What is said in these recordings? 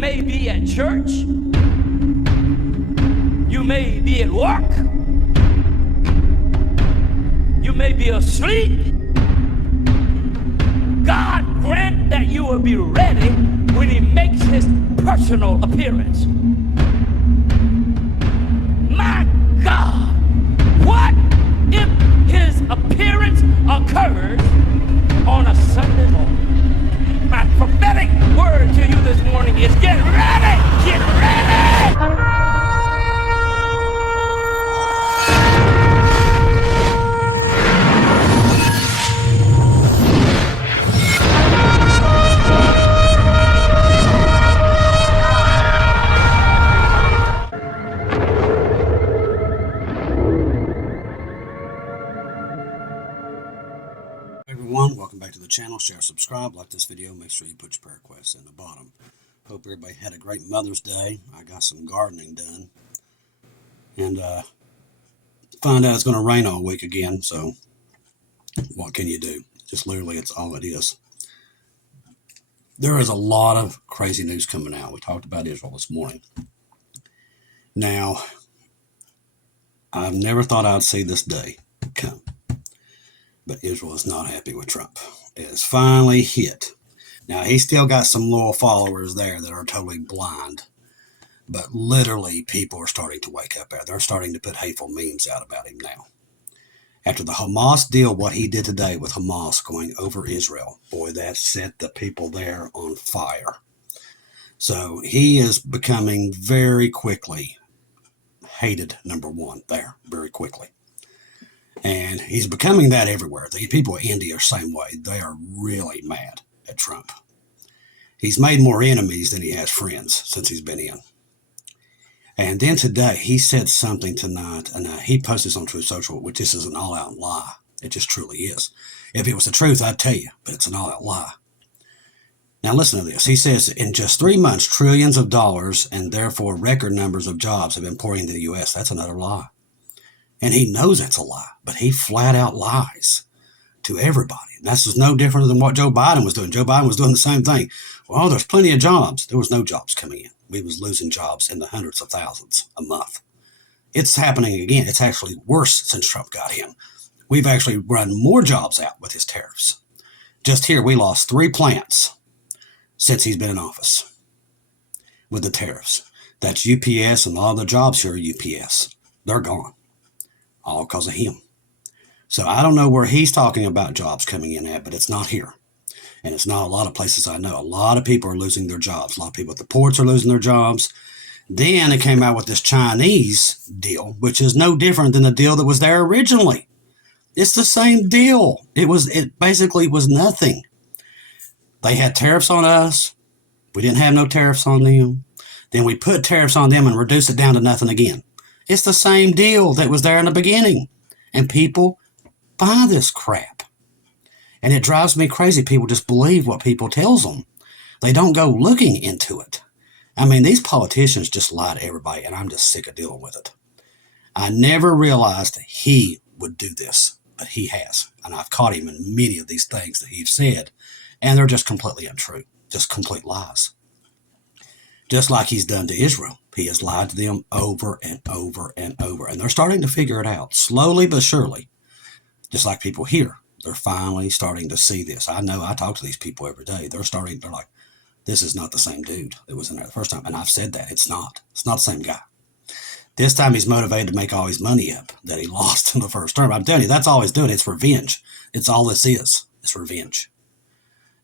may be at church. You may be at work. You may be asleep. God grant that you will be ready when he makes his personal appearance. My God, what if his appearance occurs on a Sunday morning? My prophetic word to you this morning is get ready! Get ready! Everyone, welcome back to the channel. Share, subscribe, like this video. Make sure you put your prayer requests in the bottom. Hope everybody had a great Mother's Day. I got some gardening done, and found out it's going to rain all week again. So what can you do? Just literally, it's all it is. There is a lot of crazy news coming out. We talked about Israel this morning. Now, I've never thought I'd see this day come. But Israel is not happy with Trump. It has finally hit. Now, he's still got some loyal followers there that are totally blind. But literally, people are starting to wake up there. They're starting to put hateful memes out about him now. After the Hamas deal, what he did today with Hamas going over Israel, boy, that set the people there on fire. So he is becoming very quickly hated, number one, there, very quickly. And he's becoming that everywhere. The people in India are the same way. They are really mad at Trump. He's made more enemies than he has friends since he's been in. And then today, he said something tonight, and he posted this on Truth Social, which this is an all-out lie. It just truly is. If it was the truth, I'd tell you, but it's an all-out lie. Now listen to this. He says, in just 3 months, trillions of dollars and therefore record numbers of jobs have been pouring into the U.S. That's another lie. And he knows that's a lie, but he flat out lies to everybody. And that's just no different than what Joe Biden was doing. Joe Biden was doing the same thing. Well, there's plenty of jobs. There was no jobs coming in. We was losing jobs in the hundreds of thousands a month. It's happening again. It's actually worse since Trump got in. We've actually run more jobs out with his tariffs. Just here, we lost 3 plants since he's been in office with the tariffs. That's UPS, and all the jobs here are UPS. They're gone. All because of him. So I don't know where he's talking about jobs coming in at, but it's not here. And it's not a lot of places I know. A lot of people are losing their jobs. A lot of people at the ports are losing their jobs. Then it came out with this Chinese deal, which is no different than the deal that was there originally. It's the same deal. It basically was nothing. They had tariffs on us. We didn't have no tariffs on them. Then we put tariffs on them and reduced it down to nothing again. It's the same deal that was there in the beginning. And people buy this crap. And it drives me crazy. People just believe what people tells them. They don't go looking into it. I mean, these politicians just lie to everybody, and I'm just sick of dealing with it. I never realized he would do this, but he has. And I've caught him in many of these things that he's said, and they're just completely untrue. Just complete lies. Just like he's done to Israel. He has lied to them over and over and over. And they're starting to figure it out, slowly but surely. Just like people here. They're finally starting to see this. I know I talk to these people every day. They're like, this is not the same dude that was in there the first time. And I've said that. It's not. It's not the same guy. This time he's motivated to make all his money up that he lost in the first term. I'm telling you, that's all he's doing. It's revenge. It's all this is. It's revenge.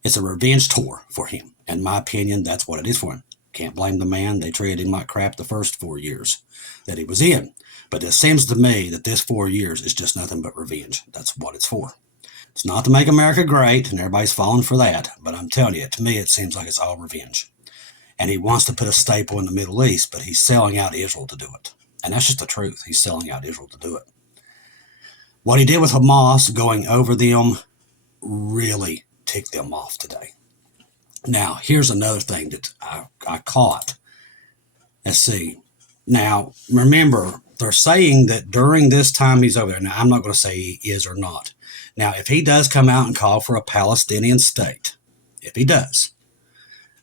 It's a revenge tour for him. In my opinion, that's what it is for him. Can't blame the man. They treated him like crap the first 4 years that he was in. But it seems to me that this 4 years is just nothing but revenge. That's what it's for. It's not to make America great, and everybody's falling for that. But I'm telling you, to me, it seems like it's all revenge. And he wants to put a staple in the Middle East, but he's selling out Israel to do it. And that's just the truth. He's selling out Israel to do it. What he did with Hamas going over them really ticked them off today. Now, here's another thing that I caught. Let's see. Now, remember, they're saying that during this time he's over there. Now, I'm not going to say he is or not. Now, if he does come out and call for a Palestinian state, if he does,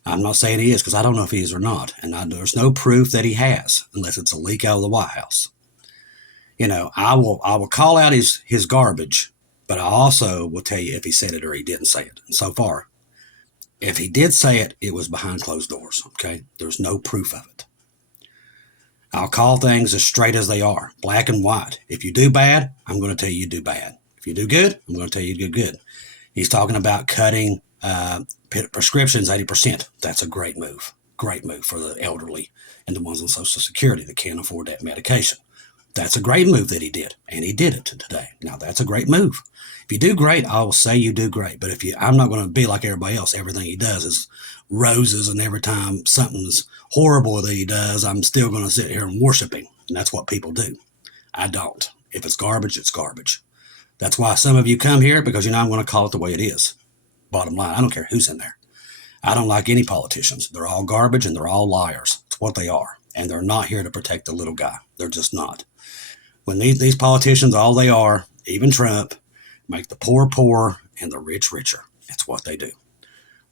I'm not saying he is because I don't know if he is or not. And there's no proof that he has unless it's a leak out of the White House. You know, I will call out his garbage, but I also will tell you if he said it or he didn't say it. And so far, if he did say it, it was behind closed doors, okay? There's no proof of it. I'll call things as straight as they are, black and white. If you do bad, I'm going to tell you do bad. If you do good, I'm going to tell you do good. He's talking about cutting prescriptions 80%. That's a great move. Great move for the elderly and the ones on Social Security that can't afford that medication. That's a great move that he did, and he did it today. Now, that's a great move. If you do great, I will say you do great. But I'm not going to be like everybody else. Everything he does is roses, and every time something's horrible that he does, I'm still going to sit here and worship him. And that's what people do. I don't. If it's garbage, it's garbage. That's why some of you come here, because I'm going to call it the way it is. Bottom line, I don't care who's in there. I don't like any politicians. They're all garbage, and they're all liars. It's what they are. And they're not here to protect the little guy. They're just not. When these politicians, all they are, even Trump, make the poor poorer and the rich richer. That's what they do.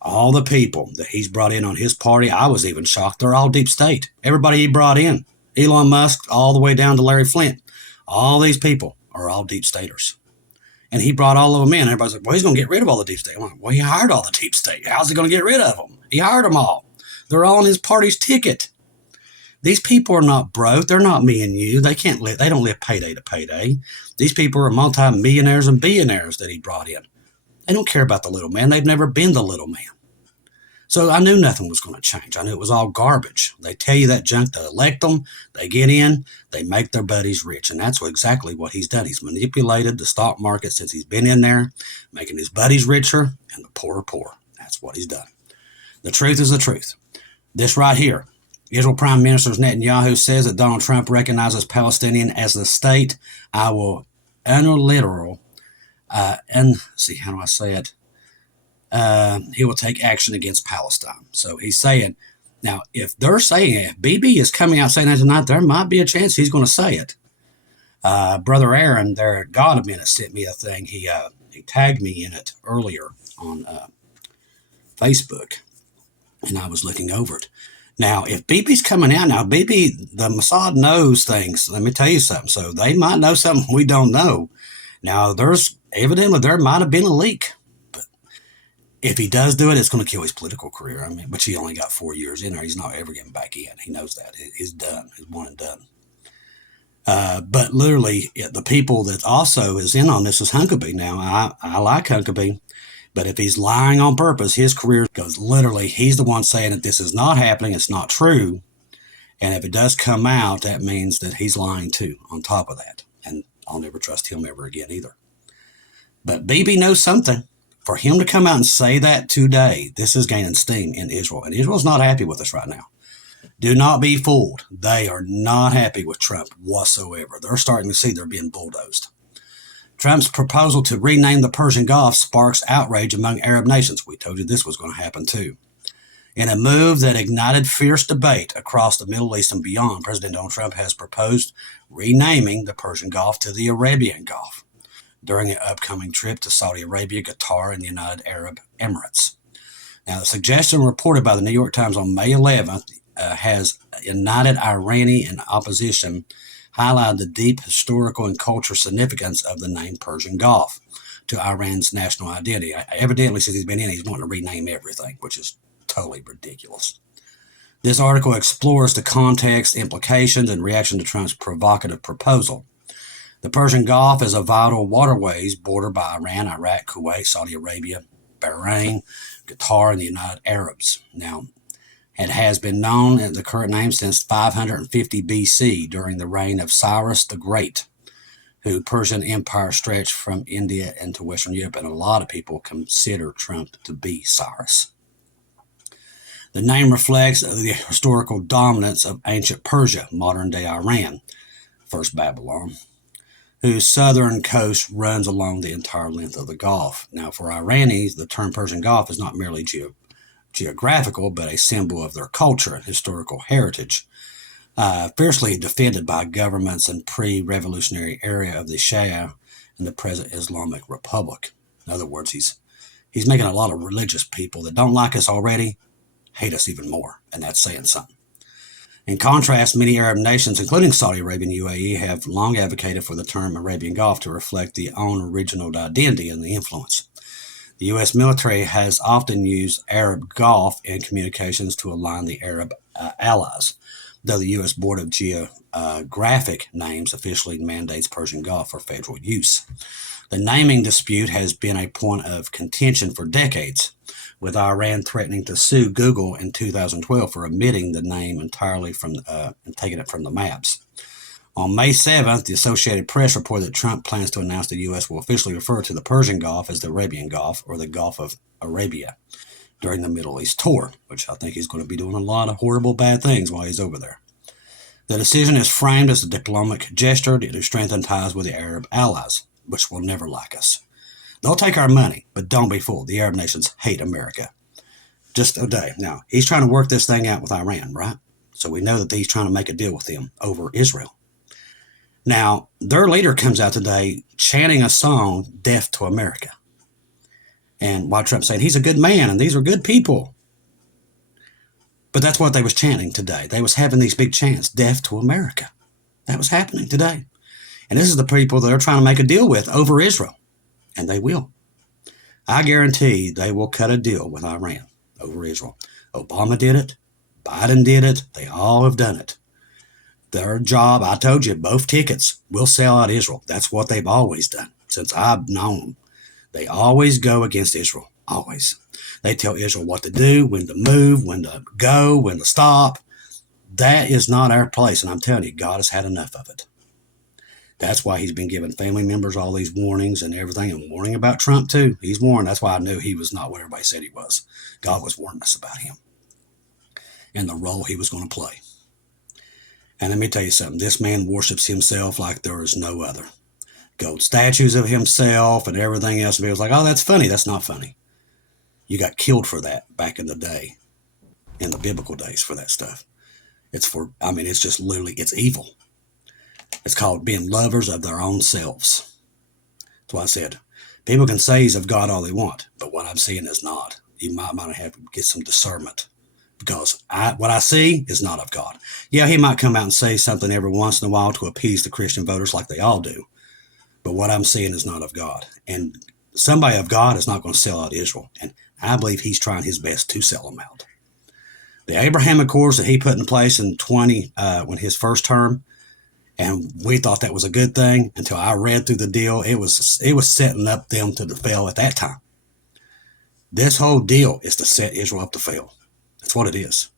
All the people that he's brought in on his party, I was even shocked. They're all deep state. Everybody he brought in, Elon Musk, all the way down to Larry Flint, all these people are all deep staters. And he brought all of them in. Everybody's like, well, he's going to get rid of all the deep state. I'm like, well, he hired all the deep state. How's he going to get rid of them? He hired them all. They're all on his party's ticket. These people are not broke. They're not me and you. They don't live payday to payday. These people are multi-millionaires and billionaires that he brought in. They don't care about the little man. They've never been the little man. So I knew nothing was going to change. I knew it was all garbage. They tell you that junk, they elect them, they get in, they make their buddies rich. And that's exactly what he's done. He's manipulated the stock market since he's been in there, making his buddies richer and the poor poor. That's what he's done. The truth is the truth. This right here. Israel Prime Minister Netanyahu says that Donald Trump recognizes Palestinian as the state. I will unilateral, he will take action against Palestine. So he's saying, now, if they're saying it, if BB is coming out saying that tonight, there might be a chance he's going to say it. Brother Aaron there at God a Minute sent me a thing. He tagged me in it earlier on Facebook, and I was looking over it. Now, if BB's coming out now, BB, the Mossad knows things. Let me tell you something. So they might know something we don't know. Now, evidently there might have been a leak. But if he does do it, it's going to kill his political career. But he only got 4 years in there. He's not ever getting back in. He knows that. He's done. He's one and done. But literally, the people that also is in on this is Huckabee. Now, I like Huckabee. But if he's lying on purpose, his career goes literally, he's the one saying that this is not happening, it's not true. And if it does come out, that means that he's lying too, on top of that. And I'll never trust him ever again either. But BB knows something. For him to come out and say that today, this is gaining steam in Israel. And Israel's not happy with us right now. Do not be fooled. They are not happy with Trump whatsoever. They're starting to see they're being bulldozed. Trump's proposal to rename the Persian Gulf sparks outrage among Arab nations. We told you this was going to happen too. In a move that ignited fierce debate across the Middle East and beyond, President Donald Trump has proposed renaming the Persian Gulf to the Arabian Gulf during an upcoming trip to Saudi Arabia, Qatar, and the United Arab Emirates. Now, the suggestion reported by the New York Times on May 11th has united Iranian opposition, highlighted the deep historical and cultural significance of the name Persian Gulf to Iran's national identity. Evidently, since he's been in, he's wanting to rename everything, which is totally ridiculous. This article explores the context, implications, and reaction to Trump's provocative proposal. The Persian Gulf is a vital waterways bordered by Iran, Iraq, Kuwait, Saudi Arabia, Bahrain, Qatar, and the United Arabs. Now, it has been known as the current name since 550 BC during the reign of Cyrus the Great, whose Persian Empire stretched from India into Western Europe, and a lot of people consider Trump to be Cyrus. The name reflects the historical dominance of ancient Persia, modern-day Iran, first Babylon, whose southern coast runs along the entire length of the Gulf. Now, for Iranis, the term Persian Gulf is not merely geographical, but a symbol of their culture and historical heritage, fiercely defended by governments in pre-revolutionary area of the Shia and the present Islamic Republic. In other words, he's making a lot of religious people that don't like us already hate us even more, and that's saying something. In contrast, many Arab nations, including Saudi Arabia and UAE, have long advocated for the term Arabian Gulf to reflect their own regional identity and the influence. The U.S. military has often used Arab Gulf in communications to align the Arab allies, though the U.S. Board of Geographic Names officially mandates Persian Gulf for federal use. The naming dispute has been a point of contention for decades, with Iran threatening to sue Google in 2012 for omitting the name entirely from and taking it from the maps. On May 7th, the Associated Press reported that Trump plans to announce the U.S. will officially refer to the Persian Gulf as the Arabian Gulf or the Gulf of Arabia during the Middle East tour, which I think he's going to be doing a lot of horrible bad things while he's over there. The decision is framed as a diplomatic gesture to strengthen ties with the Arab allies, which will never like us. They'll take our money, but don't be fooled. The Arab nations hate America. Just a day. Now, he's trying to work this thing out with Iran, right? So we know that he's trying to make a deal with them over Israel. Now, their leader comes out today chanting a song, Death to America. And while Trump's saying he's a good man and these are good people. But that's what they was chanting today. They was having these big chants, Death to America. That was happening today. And this is the people they're trying to make a deal with over Israel. And they will. I guarantee they will cut a deal with Iran over Israel. Obama did it. Biden did it. They all have done it. Their job, I told you, both tickets will sell out Israel. That's what they've always done since I've known them. They always go against Israel. Always. They tell Israel what to do, when to move, when to go, when to stop. That is not our place. And I'm telling you, God has had enough of it. That's why he's been giving family members all these warnings and everything, and warning about Trump too. He's warned. That's why I knew he was not what everybody said he was. God was warning us about him and the role he was going to play. And let me tell you something. This man worships himself like there is no other. Gold statues of himself and everything else. And he was like, oh, that's funny. That's not funny. You got killed for that back in the day, in the biblical days, for that stuff. It's just literally, it's evil. It's called being lovers of their own selves. That's why I said, people can say he's of God all they want, but what I'm seeing is not. You might have to get some discernment, because what I see is not of God. Yeah, he might come out and say something every once in a while to appease the Christian voters like they all do, but what I'm seeing is not of God. And somebody of God is not going to sell out Israel, and I believe he's trying his best to sell them out. The Abraham Accords that he put in place in when his first term, and we thought that was a good thing until I read through the deal. It was setting up them to fail at that time. This whole deal is to set Israel up to fail. That's what it is.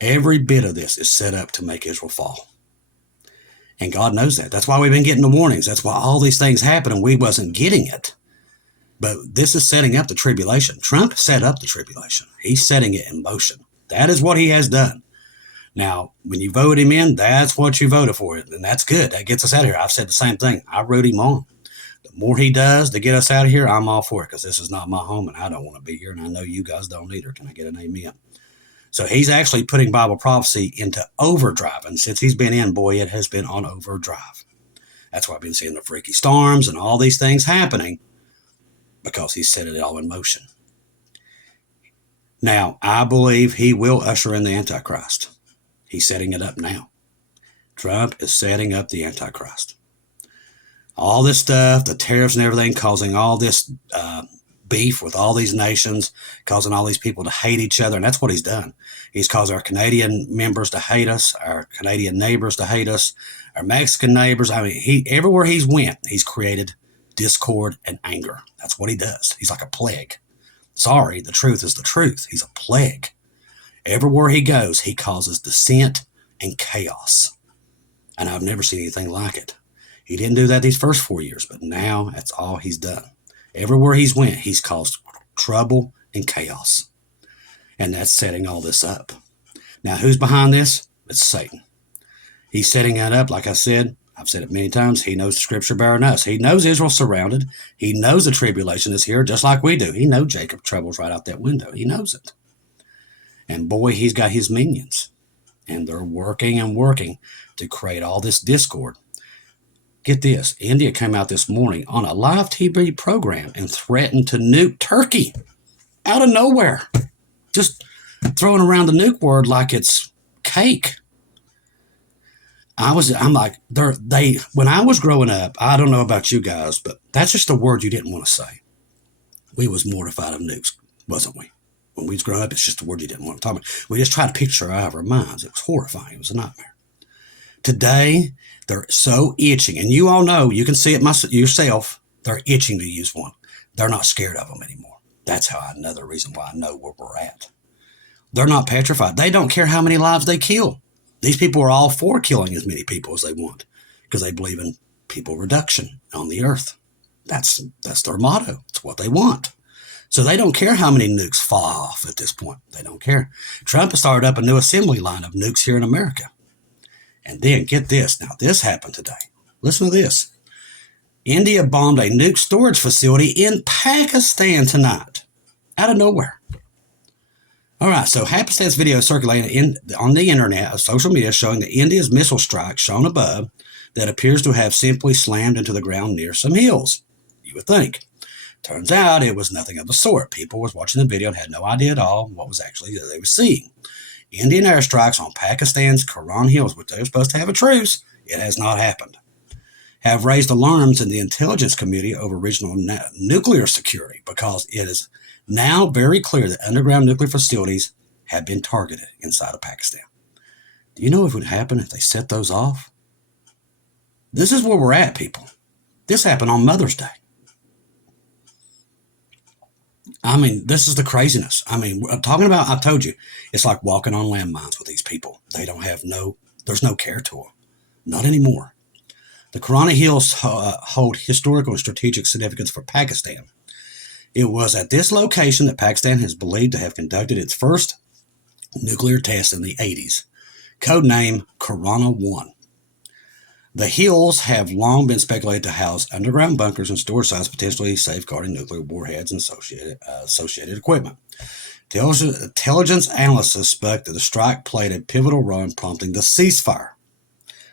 Every bit of this is set up to make Israel fall. And God knows that. That's why we've been getting the warnings. That's why all these things happen and we wasn't getting it. But this is setting up the tribulation. Trump set up the tribulation. He's setting it in motion. That is what he has done. Now, when you vote him in, that's what you voted for. And that's good. That gets us out of here. I've said the same thing. I wrote him on. The more he does to get us out of here, I'm all for it, because this is not my home and I don't want to be here. And I know you guys don't either. Can I get an amen? So he's actually putting Bible prophecy into overdrive. And since he's been in, boy, it has been on overdrive. That's why I've been seeing the freaky storms and all these things happening, because he's set it all in motion. Now, I believe he will usher in the Antichrist. He's setting it up now. Trump is setting up the Antichrist. All this stuff, the tariffs and everything, causing all this beef with all these nations, causing all these people to hate each other. And that's what he's done. He's caused our Canadian members to hate us, our Canadian neighbors to hate us, our Mexican neighbors. I mean, everywhere he's went, he's created discord and anger. That's what he does. He's like a plague. Sorry, the truth is the truth. He's a plague. Everywhere he goes, he causes dissent and chaos. And I've never seen anything like it. He didn't do that these first 4 years, but now that's all he's done. Everywhere he's went, he's caused trouble and chaos. And that's setting all this up. Now, who's behind this? It's Satan. He's setting that up, like I said. I've said it many times. He knows the scripture better than us. He knows Israel's surrounded. He knows the tribulation is here, just like we do. He knows Jacob's trouble's right out that window. He knows it. And boy, he's got his minions. And they're working and working to create all this discord. Get this. India came out this morning on a live TV program and threatened to nuke Turkey out of nowhere. Just throwing around the nuke word like it's cake. I'm like, when I was growing up, I don't know about you guys, but that's just a word you didn't want to say. We was mortified of nukes, wasn't we? When we was growing up, it's just a word you didn't want to talk about. We just tried to picture it out of our minds. It was horrifying. It was a nightmare. Today, they're so itching, and you all know, you can see it yourself, they're itching to use one. They're not scared of them anymore. That's another reason why I know where we're at. They're not petrified. They don't care how many lives they kill. These people are all for killing as many people as they want because they believe in people reduction on the earth. That's their motto. It's what they want. So they don't care how many nukes fall off at this point. They don't care. Trump has started up a new assembly line of nukes here in America. And then get this. Now, this happened today. Listen to this. India bombed a nuke storage facility in Pakistan tonight. Out of nowhere. All right, so Pakistan's video circulating on the internet of social media showing that India's missile strike shown above that appears to have simply slammed into the ground near some hills. You would think. Turns out it was nothing of the sort. People was watching the video and had no idea at all what was actually they were seeing. Indian airstrikes on Pakistan's Quran Hills, which they were supposed to have a truce, it has not happened, have raised alarms in the intelligence community over regional nuclear security because it is now very clear that underground nuclear facilities have been targeted inside of Pakistan. Do you know what would happen if they set those off? This is where we're at, people. This happened on Mother's Day. I mean, this is the craziness. I mean, I'm talking about, I told you, it's like walking on landmines with these people. They don't have there's no care to them. Not anymore. The Quran Hills hold historical and strategic significance for Pakistan. It was at this location that Pakistan is believed to have conducted its first nuclear test in the 80s, codenamed Corona 1. The hills have long been speculated to house underground bunkers and storage sites potentially safeguarding nuclear warheads and associated equipment. Intelligence analysts suspect that the strike played a pivotal role in prompting the ceasefire,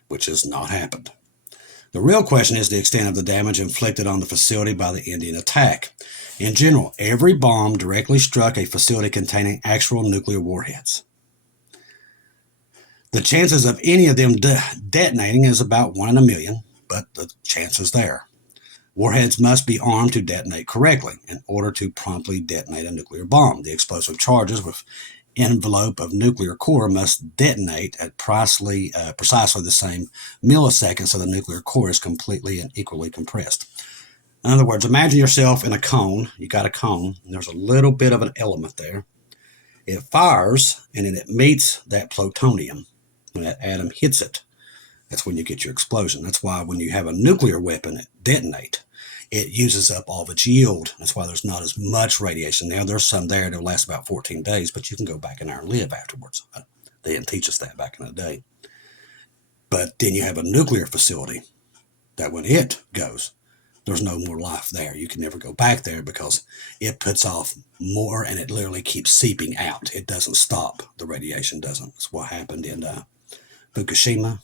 which has not happened. The real question is the extent of the damage inflicted on the facility by the Indian attack. In general, every bomb directly struck a facility containing actual nuclear warheads. The chances of any of them detonating is about 1 in a million, but the chance is there. Warheads must be armed to detonate correctly in order to promptly detonate a nuclear bomb. The explosive charges with envelope of nuclear core must detonate at precisely the same millisecond so the nuclear core is completely and equally compressed. In other words, imagine yourself in a cone. You got a cone, and there's a little bit of an element there. It fires, and then it meets that plutonium. When that atom hits it, that's when you get your explosion. That's why when you have a nuclear weapon detonate, it uses up all of its yield. That's why there's not as much radiation. Now, there's some there that lasts about 14 days, but you can go back in there and live afterwards. They didn't teach us that back in the day. But then you have a nuclear facility that when it goes, there's no more life there. You can never go back there because it puts off more and it literally keeps seeping out. It doesn't stop. The radiation doesn't. That's what happened in Fukushima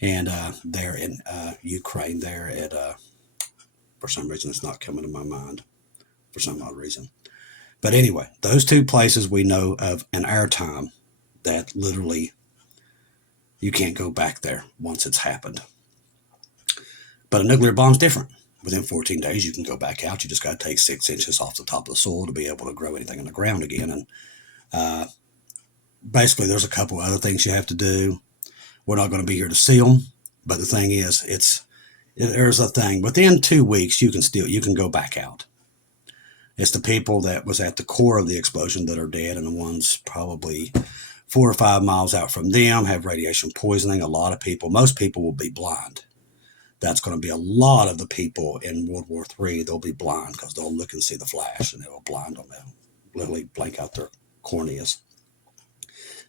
and there in Ukraine there at, for some reason it's not coming to my mind for some odd reason. But anyway, those two places we know of in our time that literally you can't go back there once it's happened. But a nuclear bomb's different. Within 14 days, you can go back out. You just got to take 6 inches off the top of the soil to be able to grow anything in the ground again. And basically, there's a couple other things you have to do. We're not going to be here to see them. But the thing is, there's a thing. Within 2 weeks, you can go back out. It's the people that was at the core of the explosion that are dead, and the ones probably 4 or 5 miles out from them have radiation poisoning. A lot of people, most people will be blind. That's going to be a lot of the people in World War III. They'll be blind because they'll look and see the flash and it will blind them. They'll literally blank out their corneas.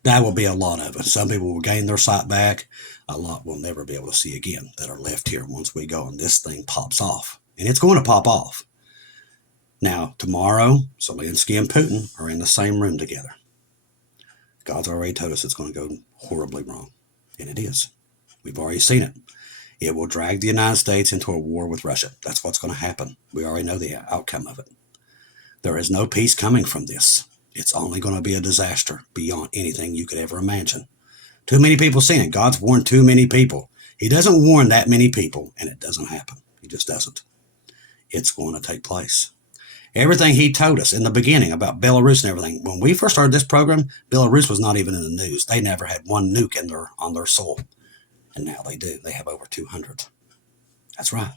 That will be a lot of it. Some people will gain their sight back. A lot will never be able to see again that are left here once we go and this thing pops off. And it's going to pop off. Now, tomorrow, Zelensky and Putin are in the same room together. God's already told us it's going to go horribly wrong. And it is. We've already seen it. It will drag the United States into a war with Russia. That's what's going to happen. We already know the outcome of it. There is no peace coming from this. It's only going to be a disaster beyond anything you could ever imagine. Too many people seeing it. God's warned too many people. He doesn't warn that many people, and it doesn't happen. He just doesn't. It's going to take place. Everything he told us in the beginning about Belarus and everything, when we first started this program, Belarus was not even in the news. They never had one nuke on their soil. And now they do. They have over 200. That's right.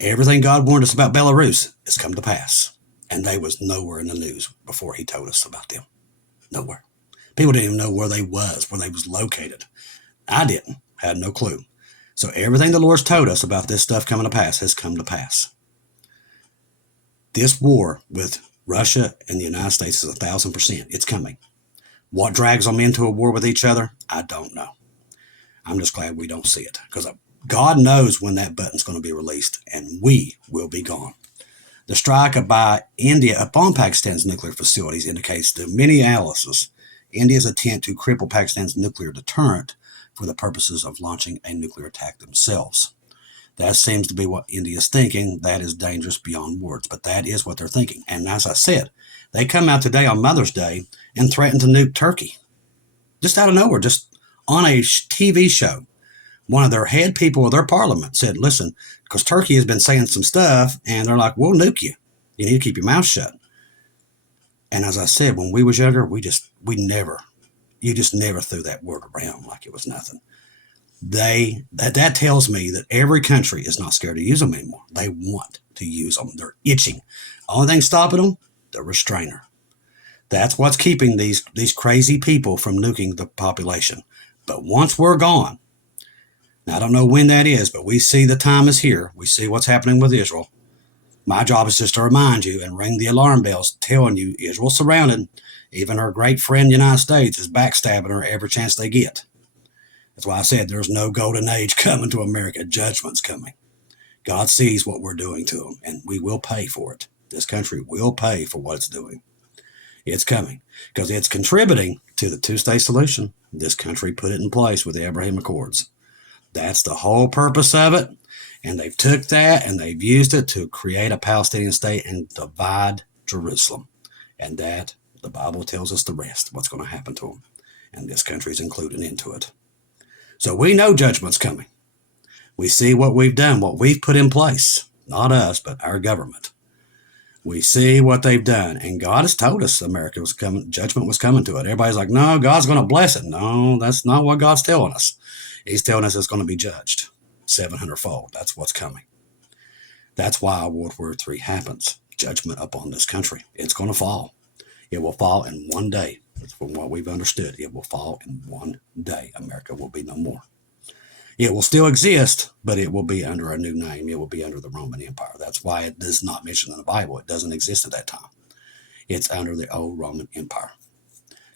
Everything God warned us about Belarus has come to pass. And they was nowhere in the news before he told us about them. Nowhere. People didn't even know where they was located. I didn't. Had no clue. So everything the Lord's told us about this stuff coming to pass has come to pass. This war with Russia and the United States is 1,000%. It's coming. What drags them into a war with each other? I don't know. I'm just glad we don't see it, because God knows when that button's going to be released, and we will be gone. The strike by India upon Pakistan's nuclear facilities indicates to many analysts India's attempt to cripple Pakistan's nuclear deterrent for the purposes of launching a nuclear attack themselves. That seems to be what India's thinking. That is dangerous beyond words, but that is what they're thinking. And as I said, they come out today on Mother's Day and threaten to nuke Turkey. Just out of nowhere, just on a TV show. One of their head people of their parliament said, listen, because Turkey has been saying some stuff, and they're like, we'll nuke you. You need to keep your mouth shut. And as I said, when we was younger, you just never threw that word around like it was nothing. That tells me that every country is not scared to use them anymore. They want to use them. They're itching. Only thing stopping them, the restrainer. That's what's keeping these crazy people from nuking the population. But once we're gone, now I don't know when that is, but we see the time is here. We see what's happening with Israel. My job is just to remind you and ring the alarm bells, telling you Israel's surrounded. Even her great friend, United States, is backstabbing her every chance they get. That's why I said there's no golden age coming to America. Judgment's coming. God sees what we're doing to them, and we will pay for it. This country will pay for what it's doing. It's coming because it's contributing to the two-state solution. This country put it in place with the Abraham Accords. That's the whole purpose of it. And they've took that and they've used it to create a Palestinian state and divide Jerusalem. And that, the Bible tells us the rest, what's going to happen to them. And this country's included into it. So we know judgment's coming. We see what we've done, what we've put in place. Not us, but our government. We see what they've done. And God has told us America was coming, judgment was coming to it. Everybody's like, no, God's going to bless it. No, that's not what God's telling us. He's telling us it's going to be judged 700-fold. That's what's coming. That's why World War III happens. Judgment upon this country. It's going to fall. It will fall in one day. That's from what we've understood. It will fall in one day. America will be no more. It will still exist, but it will be under a new name. It will be under the Roman Empire. That's why it is not mentioned in the Bible. It doesn't exist at that time. It's under the old Roman Empire.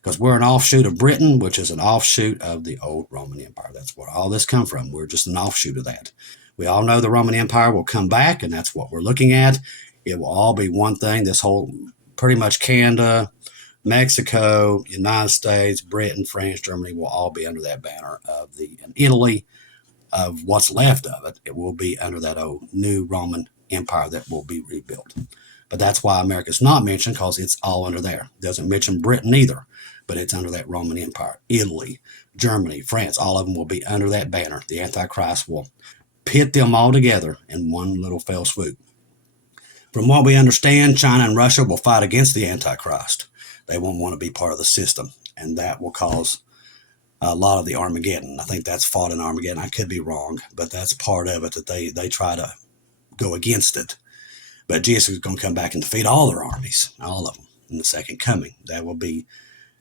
Because we're an offshoot of Britain, which is an offshoot of the old Roman Empire. That's where all this come from. We're just an offshoot of that. We all know the Roman Empire will come back, and that's what we're looking at. It will all be one thing. This whole, pretty much Canada, Mexico, United States, Britain, France, Germany will all be under that banner of and Italy, of what's left of it. It will be under that old new Roman Empire that will be rebuilt. But that's why America's not mentioned, because it's all under there. It doesn't mention Britain either, but it's under that Roman Empire. Italy, Germany, France, all of them will be under that banner. The Antichrist will pit them all together in one little fell swoop. From what we understand, China and Russia will fight against the Antichrist. They won't want to be part of the system, and that will cause a lot of the Armageddon. I think that's fought in Armageddon. I could be wrong, but that's part of it, that they try to go against it. But Jesus is going to come back and defeat all their armies, all of them, in the second coming. That will be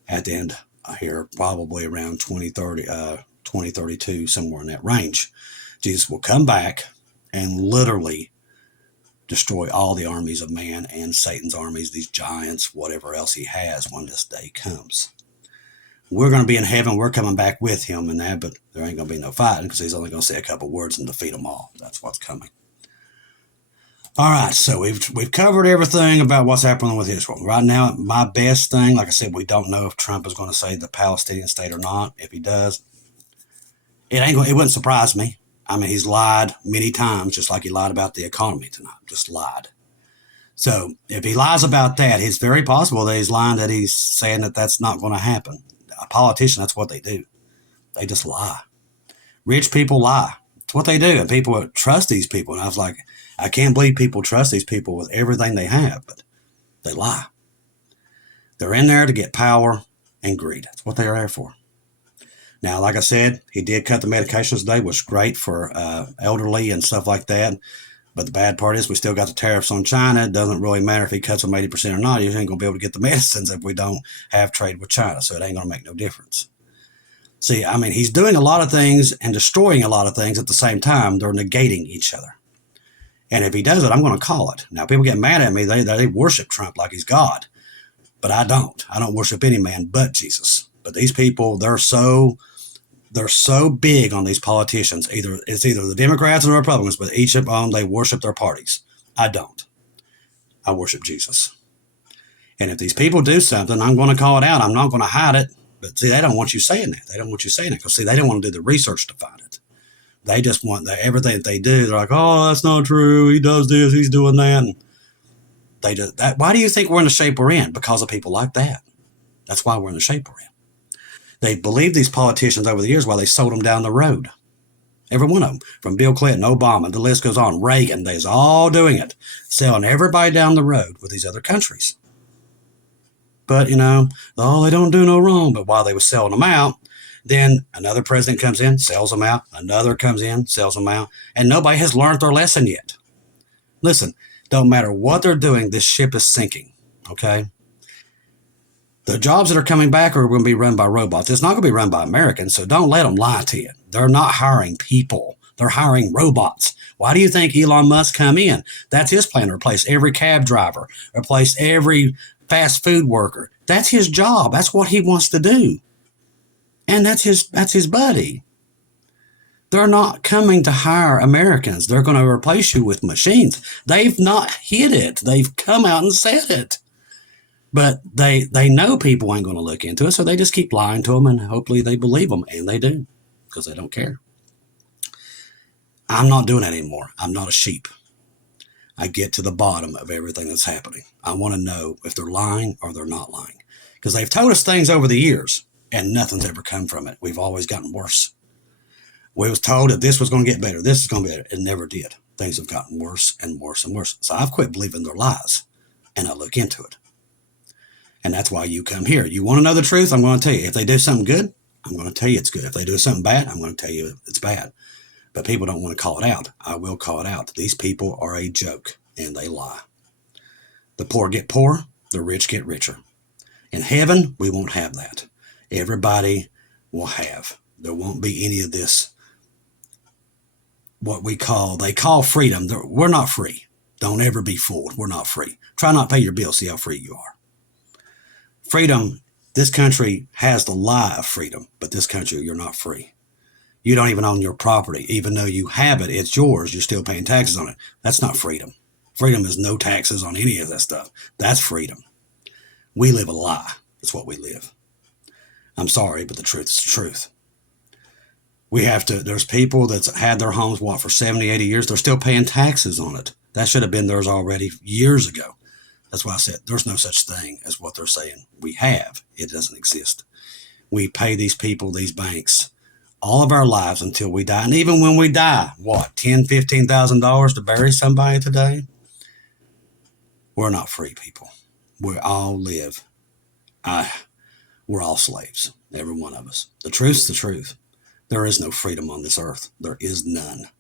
at the end here, probably around 2032, somewhere in that range. Jesus will come back and literally destroy all the armies of man and Satan's armies, these giants, whatever else he has when this day comes. We're going to be in heaven. We're coming back with him and that, but there ain't going to be no fighting because he's only going to say a couple words and defeat them all. That's what's coming. All right, so we've covered everything about what's happening with Israel. Right now, my best thing, like I said, we don't know if Trump is going to say the Palestinian state or not. If he does, it wouldn't surprise me. I mean, he's lied many times, just like he lied about the economy tonight. Just lied. So if he lies about that, it's very possible that he's lying, that he's saying that that's not going to happen. A politician, that's what they do. They just lie. Rich people lie. It's what they do. And people trust these people. And I was like, I can't believe people trust these people with everything they have, but they lie. They're in there to get power and greed. That's what they're there for. Now, like I said, he did cut the medications today, which is great for elderly and stuff like that. But the bad part is we still got the tariffs on China. It doesn't really matter if he cuts them 80% or not. You ain't going to be able to get the medicines if we don't have trade with China. So it ain't going to make no difference. See, I mean, he's doing a lot of things and destroying a lot of things at the same time. They're negating each other. And if he does it, I'm going to call it. Now, people get mad at me. They worship Trump like he's God. But I don't. I don't worship any man but Jesus. But these people, they're so big on these politicians. It's either the Democrats or the Republicans, but each of them, they worship their parties. I don't. I worship Jesus. And if these people do something, I'm going to call it out. I'm not going to hide it. But see, they don't want you saying that. They don't want you saying it because, see, they don't want to do the research to find it. They just want everything that they do. They're like, oh, that's not true. He does this. He's doing that. And they do that. Why do you think we're in the shape we're in? Because of people like that. That's why we're in the shape we're in. They believed these politicians over the years while they sold them down the road. Every one of them, from Bill Clinton, Obama, the list goes on, Reagan, they's all doing it, selling everybody down the road with these other countries. But, they don't do no wrong. But while they were selling them out, then another president comes in, sells them out, another comes in, sells them out, and nobody has learned their lesson yet. Listen, don't matter what they're doing, this ship is sinking, okay? The jobs that are coming back are going to be run by robots. It's not going to be run by Americans, so don't let them lie to you. They're not hiring people. They're hiring robots. Why do you think Elon Musk come in? That's his plan, to replace every cab driver, replace every fast food worker. That's his job. That's what he wants to do. And that's his buddy. They're not coming to hire Americans. They're going to replace you with machines. They've not hid it. They've come out and said it. But they know people ain't going to look into it, so they just keep lying to them, and hopefully they believe them, and they do, because they don't care. I'm not doing that anymore. I'm not a sheep. I get to the bottom of everything that's happening. I want to know if they're lying or they're not lying, because they've told us things over the years, and nothing's ever come from it. We've always gotten worse. We was told that this was going to get better. This is going to be better. It never did. Things have gotten worse and worse and worse. So I've quit believing their lies, and I look into it. And that's why you come here. You want to know the truth? I'm going to tell you. If they do something good, I'm going to tell you it's good. If they do something bad, I'm going to tell you it's bad. But people don't want to call it out. I will call it out. These people are a joke, and they lie. The poor get poor. The rich get richer. In heaven, we won't have that. Everybody will have. There won't be any of this, what they call freedom. We're not free. Don't ever be fooled. We're not free. Try not to pay your bills. See how free you are. Freedom, this country has the lie of freedom, but this country, you're not free. You don't even own your property. Even though you have it, it's yours. You're still paying taxes on it. That's not freedom. Freedom is no taxes on any of that stuff. That's freedom. We live a lie. That's what we live. I'm sorry, but the truth is the truth. There's people that's had their homes, for 70, 80 years. They're still paying taxes on it. That should have been theirs already years ago. That's why I said there's no such thing as what they're saying we have. It doesn't exist. We pay these people, these banks, all of our lives until we die. And even when we die, $10,000, $15,000 to bury somebody today? We're not free people. We all live. We're all slaves, every one of us. The truth's the truth. There is no freedom on this earth. There is none.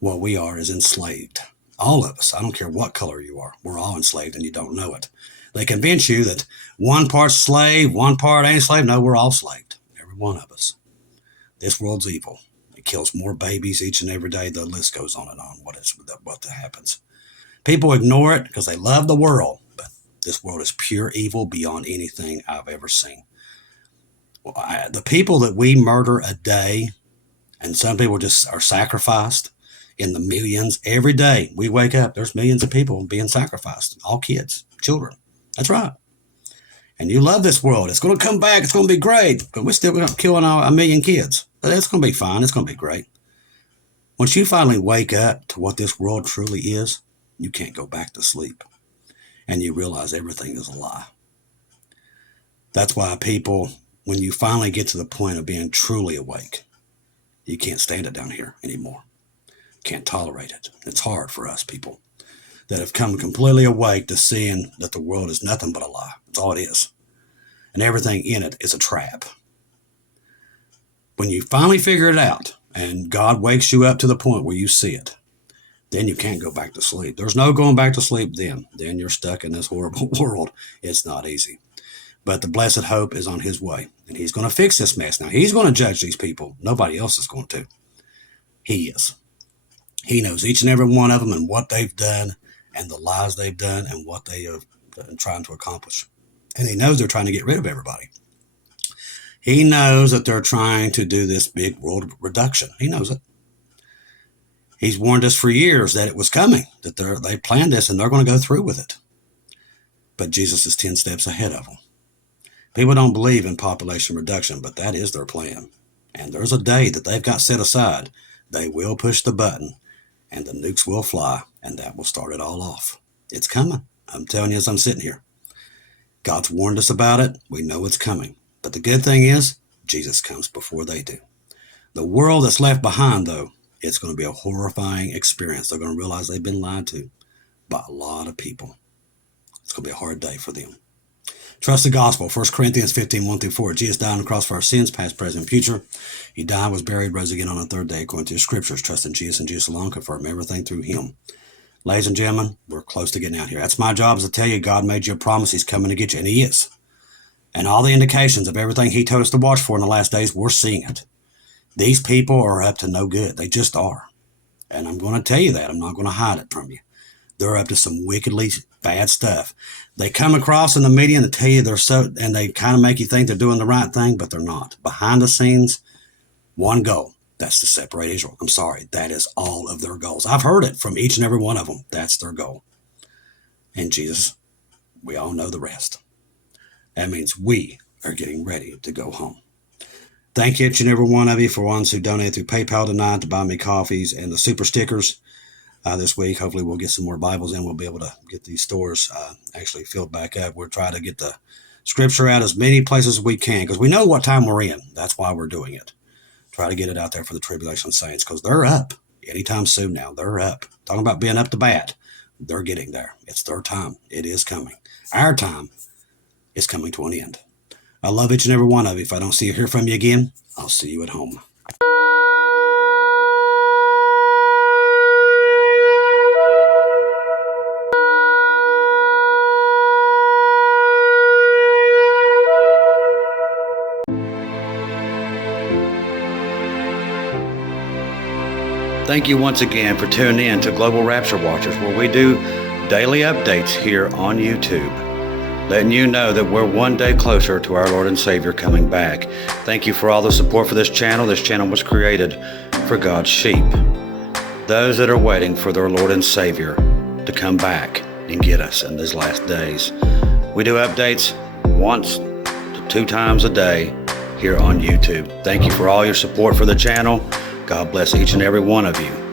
What we are is enslaved. All of us. I don't care what color you are. We're all enslaved and you don't know it. They convince you that one part's slave, one part ain't slave. No, we're all slaved. Every one of us. This world's evil. It kills more babies each and every day. The list goes on and on. What happens. People ignore it because they love the world. But this world is pure evil beyond anything I've ever seen. The people that we murder a day, and some people just are sacrificed in the millions every day. We wake up, there's millions of people being sacrificed, all kids, children. That's right. And you love this world. It's going to come back. It's going to be great. But we're still killing a million kids. But it's going to be fine. It's going to be great. Once you finally wake up to what this world truly is, you can't go back to sleep. and you realize everything is a lie. That's why people, when you finally get to the point of being truly awake, you can't stand it down here anymore. Can't tolerate it. It's hard for us people that have come completely awake to seeing that the world is nothing but a lie. That's all it is. And everything in it is a trap. When you finally figure it out and God wakes you up to the point where you see it, then you can't go back to sleep. There's no going back to sleep then. Then you're stuck in this horrible world. It's not easy. But the blessed hope is on his way. And he's going to fix this mess. Now, he's going to judge these people. Nobody else is going to. He is. He knows each and every one of them and what they've done and the lies they've done and what they are trying to accomplish. And he knows they're trying to get rid of everybody. He knows that they're trying to do this big world reduction. He knows it. He's warned us for years that it was coming, that they planned this and they're going to go through with it. But Jesus is 10 steps ahead of them. People don't believe in population reduction, but that is their plan. And there's a day that they've got set aside. They will push the button and the nukes will fly and that will start it all off. It's coming. I'm telling you as I'm sitting here. God's warned us about it. We know it's coming. But the good thing is, Jesus comes before they do. The world that's left behind, though, it's going to be a horrifying experience. They're going to realize they've been lied to by a lot of people. It's going to be a hard day for them. Trust the gospel. 1 Corinthians 15, 1-4. Jesus died on the cross for our sins, past, present, and future. He died, was buried, rose again on the third day, according to the scriptures. Trust in Jesus and Jesus alone. Confirm everything through him. Ladies and gentlemen, we're close to getting out here. That's my job, is to tell you God made you a promise. He's coming to get you, and he is. And all the indications of everything he told us to watch for in the last days, we're seeing it. These people are up to no good. They just are. And I'm going to tell you that. I'm not going to hide it from you. They're up to some wickedly bad stuff. They come across in the media and tell you and they kind of make you think they're doing the right thing, but they're not. Behind the scenes, one goal. That's to separate Israel. I'm sorry. That is all of their goals. I've heard it from each and every one of them. That's their goal. And Jesus, we all know the rest. That means we are getting ready to go home. Thank you, each and every one of you, for ones who donated through PayPal tonight to buy me coffees and the super stickers this week. Hopefully we'll get some more Bibles in. We'll be able to get these stores actually filled back up. We're trying to get the scripture out as many places as we can because we know what time we're in. That's why we're doing it. Try to get it out there for the tribulation saints because they're up anytime soon now. They're up. Talking about being up to bat. They're getting there. It's their time. It is coming. Our time is coming to an end. I love each and every one of you. If I don't see or hear from you again, I'll see you at home. Thank you once again for tuning in to Global Rapture Watchers, where we do daily updates here on YouTube, letting you know that we're one day closer to our Lord and Savior coming back. Thank you for all the support for this channel. This channel was created for God's sheep, those that are waiting for their Lord and Savior to come back and get us in these last days. We do updates once to 2 times a day here on YouTube. Thank you for all your support for the channel. God bless each and every one of you.